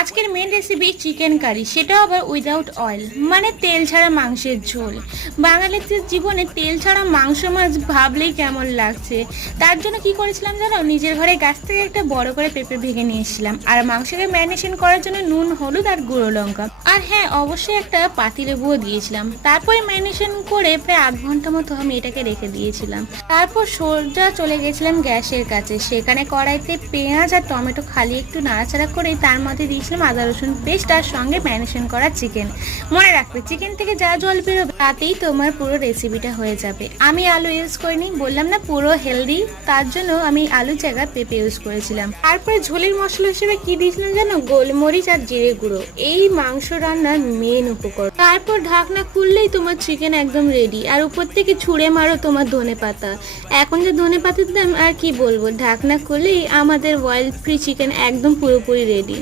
আজকের main recipe chicken curry, সেটাও আবার উইদাউট অয়েল, মানে তেল ছাড়া মাংসের ঝোল। বাঙালিদের জীবনে তেল ছাড়া মাংস মাছ ভাবলেই কেমন লাগছে। তার জন্য কি করেছিলাম জানো, নিজের ঘরে গাছ থেকে একটা বড় করে পেঁপে ভেঙে নিয়ে এসেছিলাম, আর মাংসকে ম্যারিনেশন করার জন্য নুন, হলুদ আর গুঁড়ো লঙ্কা, আর হ্যাঁ অবশ্যই একটা পাতিলেবুও দিয়েছিলাম। তারপরে ম্যারিনেশন করে প্রায় 8 ঘন্টা মতো আমি এটাকে রেখে দিয়েছিলাম। তারপর সোজা চলে গেছিলাম গ্যাসের কাছে, সেখানে কড়াইতে পেঁয়াজ আর টমেটো খালি একটু নাড়াচাড়া করে তার মধ্যে দিয়েছিলাম আদা রসুন পেস্ট আর সঙ্গে ম্যারিনেশন করা চিকেন। মনে রাখবে চিকেন থেকে যা জল বেরোবে তাতেই তোমার পুরো রেসিপিটা হয়ে যাবে। আমি আলু ইউজ করিনি, বললাম না পুরো হেলদি, তার জন্য আমি আলু জায়গায় পেঁপে ইউজ করেছিলাম। তারপরে ঝোলের মশলা হিসেবে কি দিয়েছিলাম জানো, গোলমরিচ আর জিরে গুঁড়ো, এই মাংস রান্নার মেন উপকরণ। তারপর ঢাকনা খুললেই তোমার চিকেন একদম রেডি, আর উপর থেকে ছুঁড়ে মারো তোমার ধনেপাতা। এখন যে ধনেপাতার দাম আর কি বলবো, ঢাকনা খুললেই আমাদের অয়েল ফ্রি চিকেন একদম পুরোপুরি রেডি।